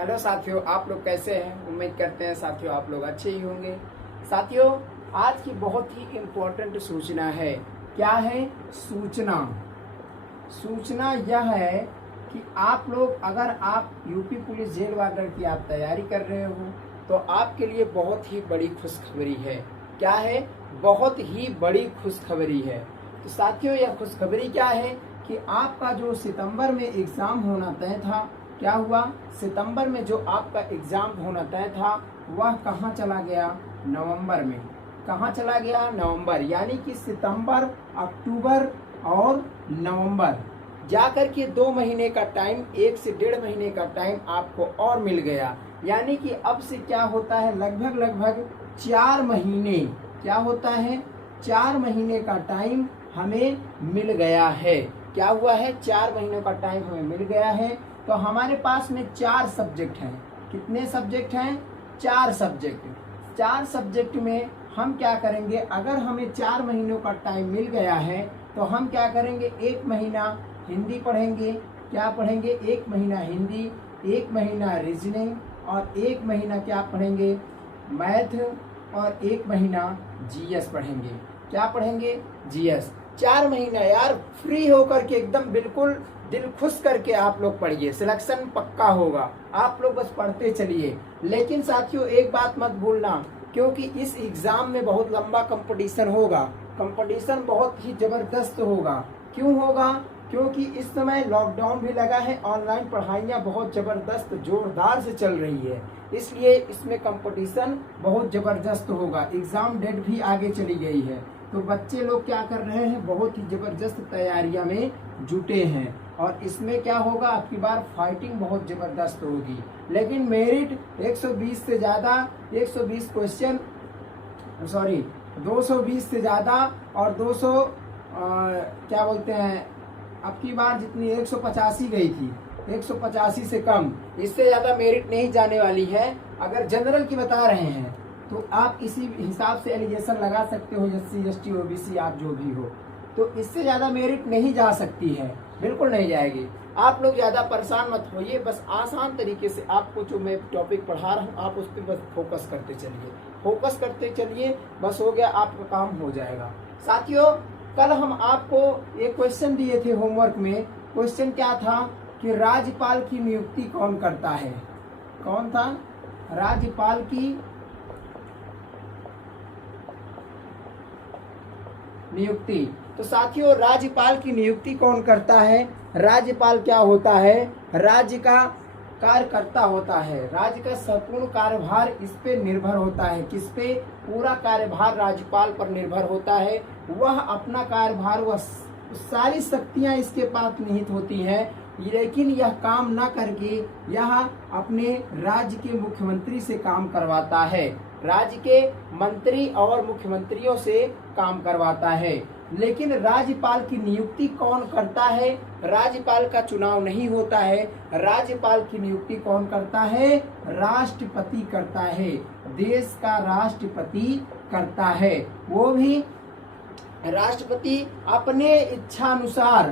Hello साथियों, आप लोग कैसे हैं? उम्मीद करते हैं साथियों आप लोग अच्छे ही होंगे। साथियों, आज की बहुत ही इम्पोर्टेंट सूचना है। क्या है सूचना? सूचना यह है कि आप लोग, अगर आप यूपी पुलिस जेल वार्डन की आप तैयारी कर रहे हो तो आपके लिए बहुत ही बड़ी खुशखबरी है। क्या है? बहुत ही बड़ी खुशखबरी है। तो साथियों, यह खुशखबरी क्या है कि आपका जो सितंबर में एग्ज़ाम होना तय था, क्या हुआ? सितंबर में जो आपका एग्ज़ाम होना तय था वह कहाँ चला गया? नवंबर में। कहाँ चला गया? नवंबर। यानी कि सितंबर, अक्टूबर और नवंबर जाकर के 2 महीने का टाइम, 1 से 1.5 महीने का टाइम आपको और मिल गया। यानी कि अब से क्या होता है, लगभग 4 महीने, क्या होता है, 4 महीने का टाइम हमें मिल गया है। क्या हुआ है? 4 महीनों का टाइम हमें मिल गया है। तो हमारे पास में 4 सब्जेक्ट हैं। कितने सब्जेक्ट हैं? 4 सब्जेक्ट। 4 सब्जेक्ट में हम क्या करेंगे? अगर हमें 4 महीनों का टाइम मिल गया है तो हम क्या करेंगे? 1 महीना हिंदी पढ़ेंगे। क्या पढ़ेंगे? 1 महीना हिंदी, 1 महीना रीजनिंग और 1 महीना क्या पढ़ेंगे? मैथ, और 1 महीना जीएस पढ़ेंगे। क्या पढ़ेंगे? जीएस। 4 महीना यार फ्री होकर के एकदम बिल्कुल दिल खुश करके आप लोग पढ़िए, सिलेक्शन पक्का होगा। आप लोग बस पढ़ते चलिए। लेकिन साथियों, एक बात मत भूलना, क्योंकि इस एग्जाम में बहुत लंबा कंपटीशन होगा। कंपटीशन बहुत ही जबरदस्त होगा। क्यों होगा? क्योंकि इस समय लॉकडाउन भी लगा है, ऑनलाइन पढ़ाइयाँ बहुत जबरदस्त जोरदार से चल रही है, इसलिए इसमें कंपटीशन बहुत जबरदस्त होगा। एग्जाम डेट भी आगे चली गई है, तो बच्चे लोग क्या कर रहे हैं? बहुत ही जबरदस्त तैयारियां में जुटे हैं। और इसमें क्या होगा? आपकी बार फाइटिंग बहुत जबरदस्त होगी। लेकिन मेरिट 120 से ज़्यादा, 120 क्वेश्चन, सॉरी 220 से ज़्यादा और 200 क्या बोलते हैं, अब की बार जितनी 185 गई थी, 185 से कम, इससे ज़्यादा मेरिट नहीं जाने वाली है। अगर जनरल की बता रहे हैं तो आप इसी हिसाब से एलिगेशन लगा सकते हो, एससी एसटी ओबीसी आप जो भी हो, तो इससे ज़्यादा मेरिट नहीं जा सकती है, बिल्कुल नहीं जाएगी। आप लोग ज़्यादा परेशान मत होइए, बस आसान तरीके से आपको जो मैं टॉपिक पढ़ा रहा हूँ आप उस पर बस फोकस करते चलिए, फोकस करते चलिए, बस हो गया, आपका काम हो जाएगा। साथियों, कल हम आपको एक क्वेश्चन दिए थे होमवर्क में। क्वेश्चन क्या था कि राज्यपाल की नियुक्ति कौन करता है? कौन था? राज्यपाल की नियुक्ति। तो साथियों, राज्यपाल की नियुक्ति कौन करता है? राज्यपाल क्या होता है? राज्य का कार्यकर्ता होता है। राज्य का संपूर्ण कार्यभार इस पे निर्भर होता है। किस पे? पूरा कार्यभार राज्यपाल पर निर्भर होता है। वह अपना कार्यभार, वह सारी शक्तियां इसके पास निहित होती हैं, लेकिन यह काम न करके यह अपने राज्य के मुख्यमंत्री से काम करवाता है। राज्य के मंत्री और मुख्यमंत्रियों से काम करवाता है। लेकिन राज्यपाल की नियुक्ति कौन करता है? राज्यपाल का चुनाव नहीं होता है। राज्यपाल की नियुक्ति कौन करता है? राष्ट्रपति करता है। देश का राष्ट्रपति करता है। वो भी राष्ट्रपति अपने इच्छानुसार,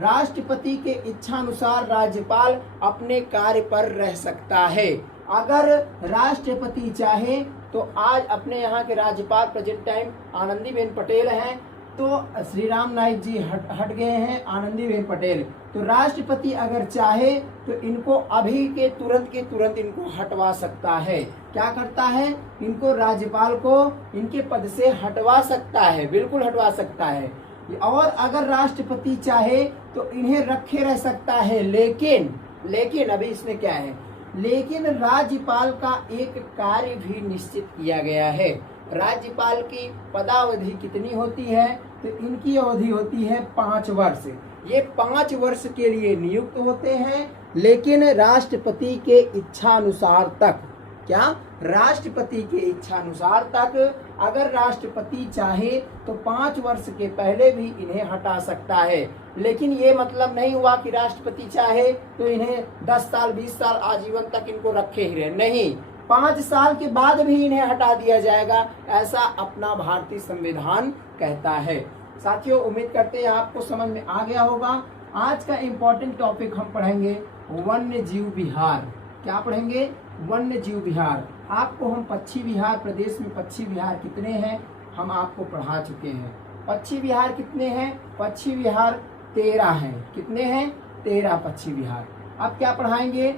राष्ट्रपति के इच्छानुसार राज्यपाल अपने कार्य पर रह सकता है। अगर राष्ट्रपति चाहे तो आज अपने यहाँ के राज्यपाल प्रेजेंट टाइम आनंदीबेन पटेल हैं, तो श्री राम नाईक जी हट गए हैं, आनंदीबेन पटेल। तो राष्ट्रपति अगर चाहे तो इनको अभी के तुरंत इनको हटवा सकता है। क्या करता है? इनको, राज्यपाल को इनके पद से हटवा सकता है, बिल्कुल हटवा सकता है। और अगर राष्ट्रपति चाहे तो इन्हें रखे रह सकता है। लेकिन अभी इसमें क्या है? लेकिन राज्यपाल का एक कार्य भी निश्चित किया गया है। राज्यपाल की पदावधि कितनी होती है? तो इनकी अवधि होती है 5 वर्ष। ये 5 वर्ष के लिए नियुक्त होते हैं, लेकिन राष्ट्रपति के इच्छानुसार तक। क्या? राष्ट्रपति के इच्छानुसार तक। अगर राष्ट्रपति चाहे तो 5 वर्ष के पहले भी इन्हें हटा सकता है। लेकिन ये मतलब नहीं हुआ कि राष्ट्रपति चाहे तो इन्हें 10 साल 20 साल आजीवन तक इनको रखे ही रहे, नहीं, 5 साल के बाद भी इन्हें हटा दिया जाएगा, ऐसा अपना भारतीय संविधान कहता है। साथियों, उम्मीद करते हैं आपको समझ में आ गया होगा। आज का इम्पोर्टेंट टॉपिक हम पढ़ेंगे वन्य जीव विहार। क्या पढ़ेंगे? वन्य जीव विहार। आपको हम पक्षी विहार, प्रदेश में पक्षी विहार कितने हैं हम आपको पढ़ा चुके हैं। पक्षी विहार कितने हैं? पक्षी विहार 13 हैं। कितने हैं? 13 पक्षी विहार। अब क्या पढ़ाएंगे?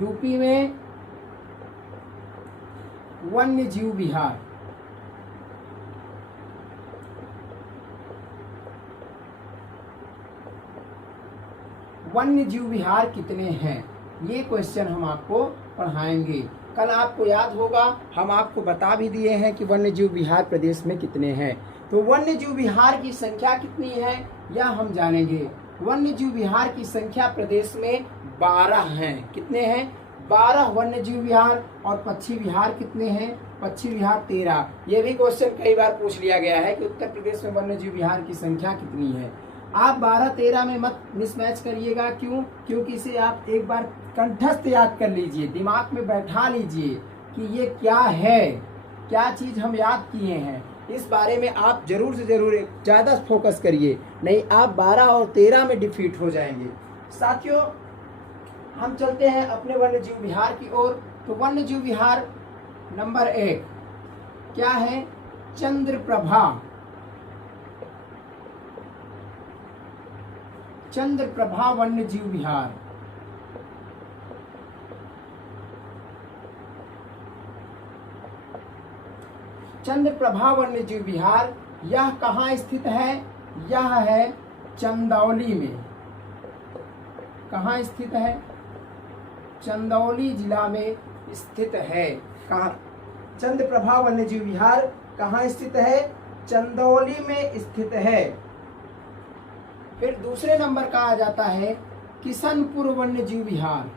यूपी में वन्य जीव विहार। वन्य जीव विहार कितने हैं, ये क्वेश्चन हम आपको पढ़ाएंगे। कल आपको याद होगा हम आपको बता भी दिए हैं कि वन्य जीव विहार प्रदेश में कितने हैं। तो वन्य जीव विहार की संख्या कितनी है यह हम जानेंगे। वन्य जीव विहार की संख्या प्रदेश में 12 हैं। कितने हैं? 12 वन्य जीव विहार। और पक्षी विहार कितने हैं? पक्षी विहार 13। ये भी क्वेश्चन कई बार पूछ लिया गया है कि उत्तर प्रदेश में वन्य जीव विहार की संख्या कितनी है। आप 12-13 में मत मिसमैच करिएगा। क्यों? क्योंकि इसे आप एक बार कंठस्थ याद कर लीजिए, दिमाग में बैठा लीजिए कि ये क्या है, क्या चीज हम याद किए हैं। इस बारे में आप जरूर से जरूर ज्यादा फोकस करिए, नहीं आप 12 और 13 में डिफीट हो जाएंगे। साथियों, हम चलते हैं अपने वन्य जीव विहार की ओर। तो वन्य जीव विहार नंबर 1 क्या है? चंद्रप्रभा। चंद्रप्रभा वन्य जीव विहार। चंद्रप्रभा वन्य जीव विहार यह कहाँ स्थित है? यह है चंदौली में। कहाँ स्थित है? चंदौली जिला में स्थित है। कहाँ? चंद्रप्रभा वन्य जीव विहार कहाँ स्थित है? चंदौली में स्थित है। फिर दूसरे नंबर का आ जाता है किशनपुर वन्य जीव विहार।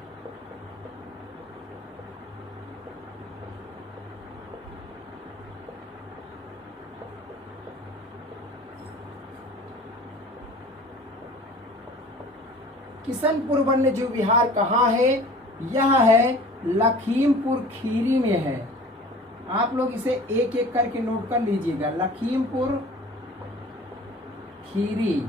किशनपुर वन्य जीव विहार कहाँ है? यह है लखीमपुर खीरी में है। आप लोग इसे एक एक करके नोट कर लीजिएगा। लखीमपुर खीरी।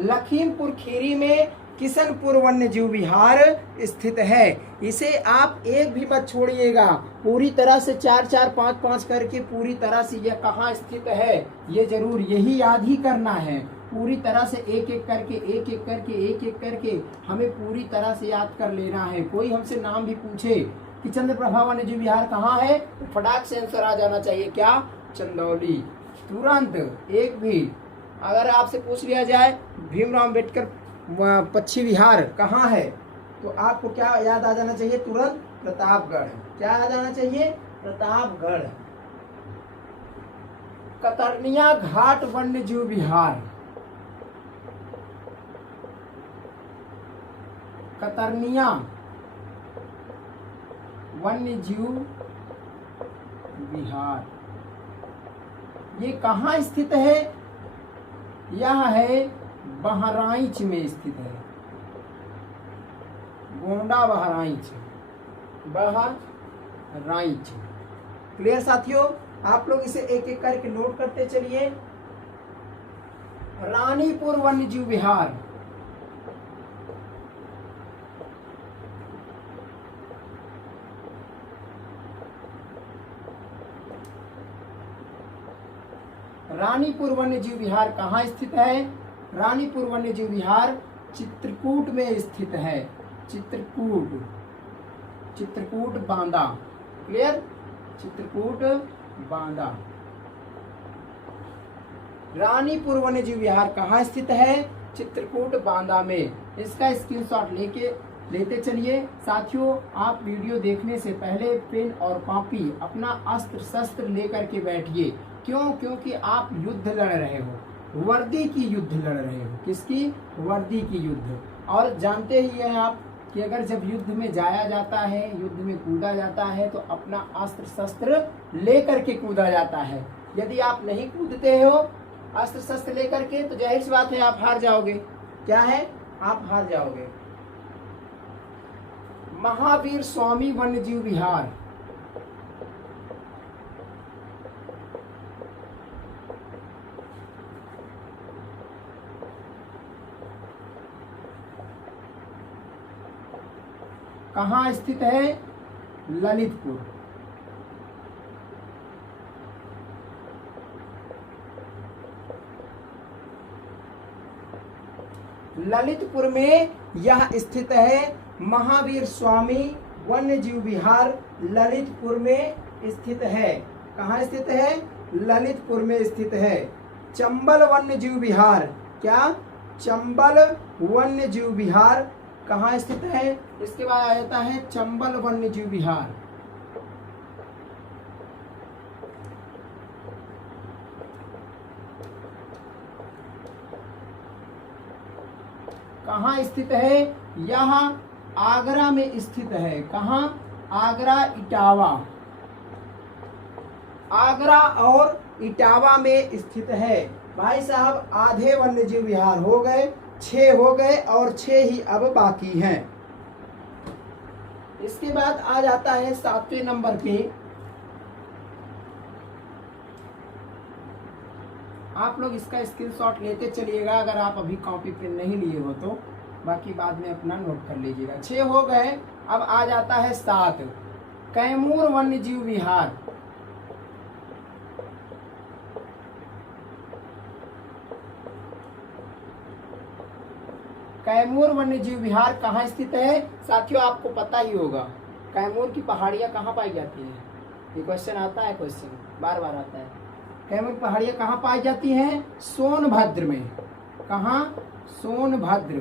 लखीमपुर खीरी में किशनपुर वन्य जीव विहार स्थित है। इसे आप एक भी मत छोड़िएगा, पूरी तरह से 4-4, 5-5 करके पूरी तरह से यह कहाँ स्थित है ये जरूर यही याद ही करना है। पूरी तरह से एक एक करके हमें पूरी तरह से याद कर लेना है। कोई हमसे नाम भी पूछे कि चंद्रप्रभा वन्य जीव विहार कहाँ है, तो फटाक से आंसर आ जाना चाहिए। क्या? चंदौली। तुरंत एक भी अगर आपसे पूछ लिया जाए भीमराव अंबेडकर पक्षी विहार कहाँ है, तो आपको क्या याद आ जाना चाहिए? तुरंत प्रतापगढ़। क्या याद आना चाहिए? प्रतापगढ़। कतरनिया घाट वन्य जीव विहार। कतरनिया वन्य जीव विहार ये कहाँ स्थित है? यह है बहराइच में स्थित है। गोंडा बहराइच। बहराइच। क्लियर साथियों? आप लोग इसे एक एक करके नोट करते चलिए। रानीपुर वन्य जीव विहार। रानीपुर वन्य जीव विहार कहाँ स्थित है? रानीपुर वन्य जीव विहार चित्रकूट में स्थित है। चित्रकूट। चित्रकूट बांदा। क्लियर? चित्रकूट बांदा। रानीपुर वन्य जीव विहार कहाँ स्थित है? चित्रकूट बांदा में। इसका स्क्रीनशॉट लेते चलिए। साथियों, आप वीडियो देखने से पहले पेन और कॉपी अपना अस्त्र शस्त्र लेकर के बैठिए। क्यों? क्योंकि आप युद्ध लड़ रहे हो, वर्दी की युद्ध लड़ रहे हो। किसकी? वर्दी की युद्ध। और जानते ही हैं आप कि अगर जब युद्ध में जाया जाता है, युद्ध में कूदा जाता है, तो अपना अस्त्र शस्त्र लेकर के कूदा जाता है। यदि आप नहीं कूदते हो अस्त्र शस्त्र लेकर के, तो जाहिर सी बात है आप हार जाओगे। क्या है? आप हार जाओगे। महावीर स्वामी वन्य जीव विहार। कहाँ स्थित है? ललितपुर। ललितपुर में यह स्थित है। महावीर स्वामी वन्य जीव विहार ललितपुर में स्थित है। कहाँ स्थित है? ललितपुर में स्थित है। चंबल वन्य जीव विहार, क्या? चंबल वन्य जीव विहार कहाँ स्थित है? इसके बाद आ जाता है चंबल वन्य जीव विहार। कहाँ स्थित है? यह आगरा में स्थित है। कहाँ? आगरा इटावा। आगरा और इटावा में स्थित है। भाई साहब आधे वन्य जीव विहार हो गए, 6 हो गए और 6 ही अब बाकी हैं। इसके बाद आ जाता है 7वें नंबर पे। आप लोग इसका स्क्रीनशॉट लेते चलिएगा अगर आप अभी कॉपी पेन नहीं लिए हो तो, बाकी बाद में अपना नोट कर लीजिएगा। 6 हो गए, अब आ जाता है 7, कैमूर वन्य जीव विहार। कैमूर वन्य जीव विहार कहाँ स्थित है? साथियों आपको पता ही होगा कैमूर की पहाड़ियाँ कहाँ पाई जाती हैं। ये क्वेश्चन आता है, क्वेश्चन बार बार आता है। कैमूर पहाड़ियाँ कहाँ पाई जाती हैं? सोनभद्र में। कहाँ? सोनभद्र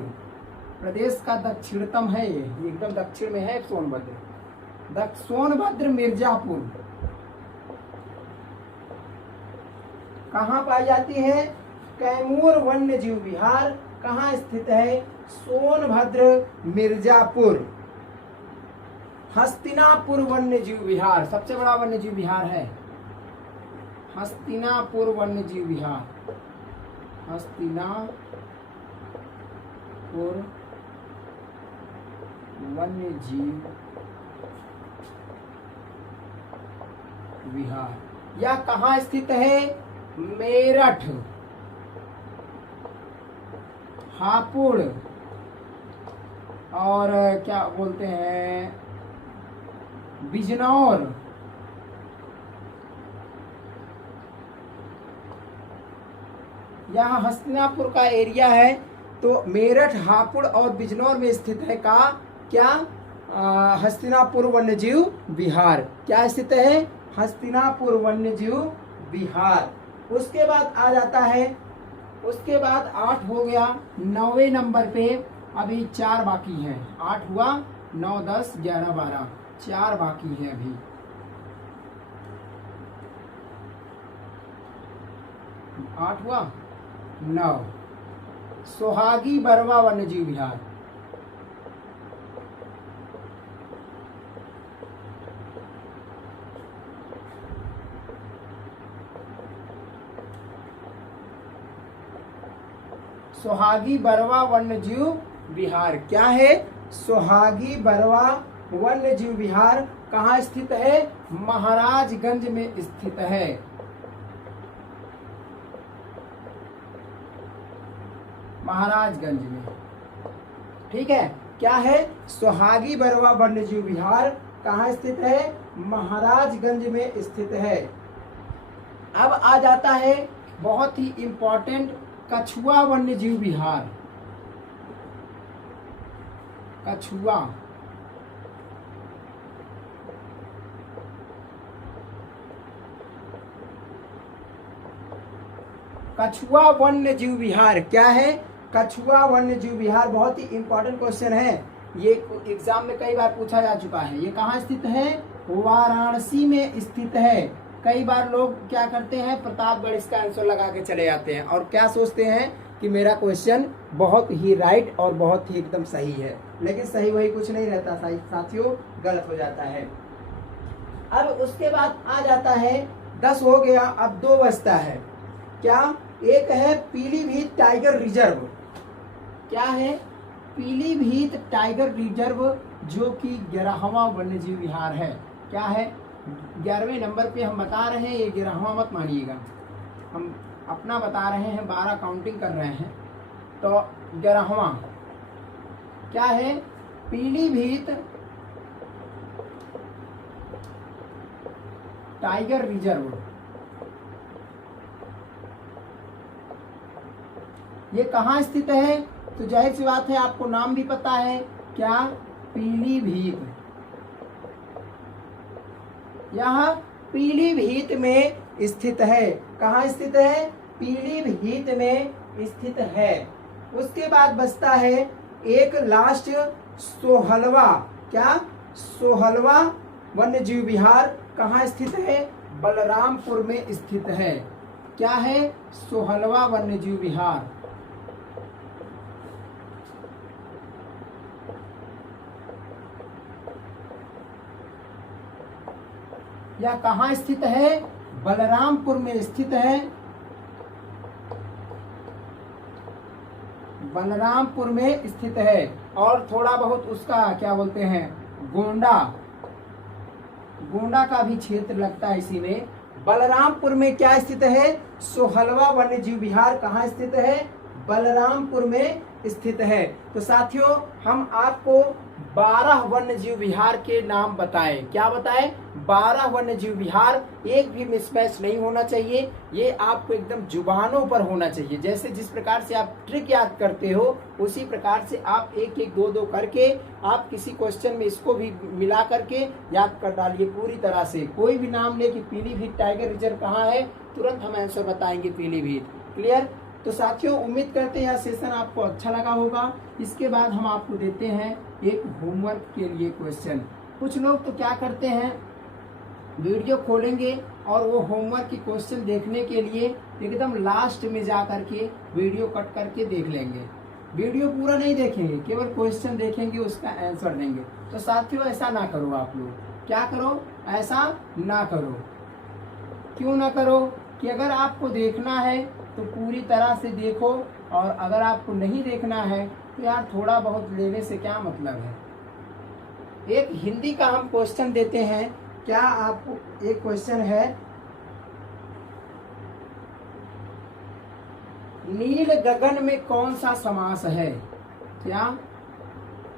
प्रदेश का दक्षिणतम है, ये एकदम दक्षिण में है सोनभद्र। सोनभद्र मिर्जापुर कहाँ पाई जाती है? कैमूर वन्य जीव विहार कहाँ स्थित है? सोनभद्र मिर्जापुर। हस्तिनापुर वन्य जीव विहार सबसे बड़ा वन्य जीव विहार है। हस्तिनापुर वन्य जीव विहार, हस्तिनापुर वन्य जीव विहार। यह कहाँ स्थित है? मेरठ, हापुड़ और क्या बोलते हैं बिजनौर। यहाँ हस्तिनापुर का एरिया है, तो मेरठ, हापुड़ और बिजनौर में स्थित है का क्या? हस्तिनापुर वन्यजीव विहार। क्या स्थित है? हस्तिनापुर वन्यजीव विहार। उसके बाद आ जाता है, उसके बाद 8 हो गया। 9वें नंबर पे अभी 4 बाकी हैं। 8 हुआ, 9, 10, 11, 12, 4 बाकी हैं अभी। आठ हुआ, 9 सोहागी बरवा वन्यजीव विहार। सोहागी बरवा वन्यजीव विहार क्या है? सोहागी बरवा वन्यजीव विहार कहाँ स्थित है? महाराजगंज में स्थित है। महाराजगंज में, ठीक है। क्या है? सोहागी बरवा वन्यजीव विहार कहाँ स्थित है? महाराजगंज में स्थित है। अब आ जाता है बहुत ही इंपॉर्टेंट कछुआ वन्यजीव विहार। कछुआ, कछुआ वन्यजीव विहार क्या है? कछुआ वन्यजीव विहार बहुत ही इंपॉर्टेंट क्वेश्चन है, ये एग्जाम में कई बार पूछा जा चुका है। ये कहाँ स्थित है? वाराणसी में स्थित है। कई बार लोग क्या करते हैं, प्रतापगढ़ इसका आंसर लगा के चले जाते हैं और क्या सोचते हैं कि मेरा क्वेश्चन बहुत ही राइट और बहुत ही एकदम सही है, लेकिन सही वही कुछ नहीं रहता साथियों, गलत हो जाता है। अब उसके बाद आ जाता है 10 हो गया, अब 2 बचता है। क्या? एक है पीलीभीत टाइगर रिजर्व। क्या है? पीलीभीत टाइगर रिजर्व जो कि 11वां वन्यजीव विहार है। क्या है? 11वें नंबर पे हम बता रहे हैं, ये 11वां मत मानिएगा, हम अपना बता रहे हैं, 12 काउंटिंग कर रहे हैं, तो 11वां क्या है? पीलीभीत टाइगर रिजर्व, ये कहाँ स्थित है? तो जाहिर सी बात है आपको नाम भी पता है, क्या? पीलीभीत। यह पीलीभीत में स्थित है। कहाँ स्थित है? पीलीभीत में स्थित है। उसके बाद बचता है एक लास्ट सोहलवा। क्या? सोहलवा वन्य जीव विहार कहाँ स्थित है? बलरामपुर में स्थित है। क्या है? सोहलवा वन्य जीव विहार। यह कहाँ स्थित है? बलरामपुर में स्थित है। बलरामपुर में स्थित है। और थोड़ा बहुत उसका क्या बोलते हैं, गोंडा, गोंडा का भी क्षेत्र लगता है इसी में। बलरामपुर में क्या स्थित है? सोहलवा वन्य जीव विहार कहाँ स्थित है? बलरामपुर में स्थित है। तो साथियों हम आपको 12 वन्य जीव विहार के नाम बताए। क्या बताए? 12 वन्य जीव विहार। एक भी मिसमैच नहीं होना चाहिए, ये आपको एकदम जुबानों पर होना चाहिए। जैसे जिस प्रकार से आप ट्रिक याद करते हो उसी प्रकार से आप एक एक दो दो करके आप किसी क्वेश्चन में इसको भी मिला करके याद कर डालिए पूरी तरह से। कोई भी नाम ले कि पीलीभीत टाइगर रिजर्व कहाँ है, तुरंत हम आंसर बताएंगे पीलीभीत। क्लियर? तो साथियों उम्मीद करते हैं यह सेशन आपको अच्छा लगा होगा। इसके बाद हम आपको देते हैं एक होमवर्क के लिए क्वेश्चन। कुछ लोग तो क्या करते हैं, वीडियो खोलेंगे और वो होमवर्क की क्वेश्चन देखने के लिए एकदम लास्ट में जा करके वीडियो कट करके देख लेंगे। वीडियो पूरा नहीं देखेंगे, केवल क्वेश्चन देखेंगे, उसका आंसर देंगे। तो साथियों ऐसा ना करो आप लोग। क्या करो? ऐसा ना करो। क्यों ना करो? कि अगर आपको देखना है तो पूरी तरह से देखो, और अगर आपको नहीं देखना है तो यार थोड़ा बहुत लेने से क्या मतलब है। एक हिंदी का हम क्वेश्चन देते हैं। क्या आपको एक क्वेश्चन है, नील गगन में कौन सा समास है? क्या?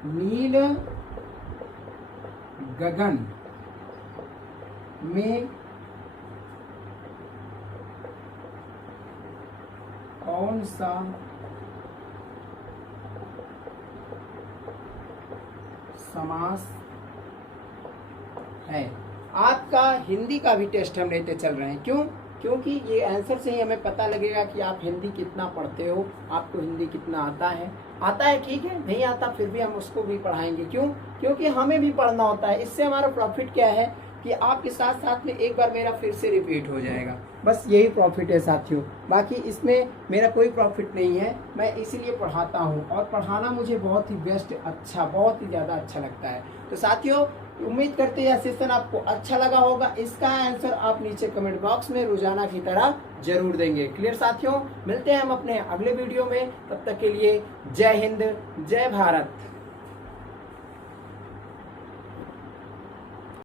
नील गगन में कौन सा समास है? आपका हिंदी का भी टेस्ट हम लेते चल रहे हैं। क्यों? क्योंकि ये आंसर से ही हमें पता लगेगा कि आप हिंदी कितना पढ़ते हो, आपको हिंदी कितना आता है। आता है ठीक है, नहीं आता फिर भी हम उसको भी पढ़ाएंगे। क्यों? क्योंकि हमें भी पढ़ना होता है। इससे हमारा प्रॉफिट क्या है कि आपके साथ साथ में एक बार मेरा फिर से रिपीट हो जाएगा। बस यही प्रॉफिट है साथियों, बाकी इसमें मेरा कोई प्रॉफिट नहीं है। मैं इसीलिए पढ़ाता हूँ और पढ़ाना मुझे बहुत ही बेस्ट, अच्छा, बहुत ही ज़्यादा अच्छा लगता है। तो साथियों उम्मीद करते हैं यह सेशन आपको अच्छा लगा होगा। इसका आंसर आप नीचे कमेंट बॉक्स में रोजाना की तरह जरूर देंगे। क्लियर साथियों? मिलते हैं हम अपने अगले वीडियो में, तब तक के लिए जय हिंद, जय भारत।